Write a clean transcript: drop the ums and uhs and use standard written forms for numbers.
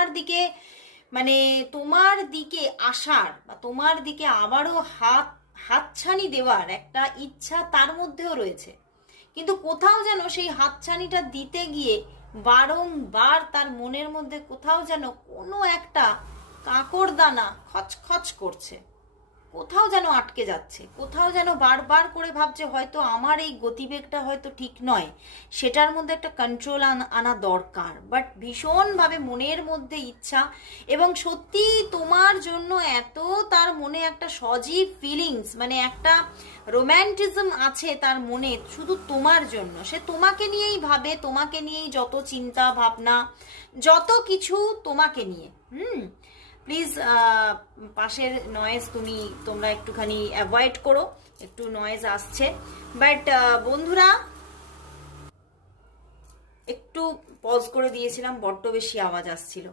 তোমার দিকে মানে তোমার দিকে আসার বা তোমার দিকে আবারও হাতছানি দেওয়ার একটা ইচ্ছা তার মধ্যেও রয়েছে, কিন্তু কোথাও যেন সেই হাতছানিটা দিতে গিয়ে বারংবার তার মনের মধ্যে কোথাও যেন কোনো একটা কাঁকড় দানা খচখচ করছে, কোথাও যেন আটকে যাচ্ছে, কোথাও যেন বারবার করে ভাবছে হয়তো আমার এই গতিবেগটা হয়তো ঠিক নয়, সেটার মধ্যে একটা কন্ট্রোল আনা দরকার। বাট ভীষণভাবে মনের মধ্যে ইচ্ছা, এবং সত্যি তোমার জন্য এত তার মনে একটা সজীব ফিলিংস, মানে একটা রোম্যান্টিজম আছে তার মনে শুধু তোমার জন্য। সে তোমাকে নিয়েই ভাবে, তোমাকে নিয়েই যত চিন্তা ভাবনা, যত কিছু তোমাকে নিয়ে। প্লিজ পাশের নয়েজ তোমরা একটুখানি অ্যাভয়েড করো, একটু নয়েজ আসছে। বাট বন্ধুরা, একটু পজ করে দিয়েছিলাম, বড্ড বেশি আওয়াজ আসছিল।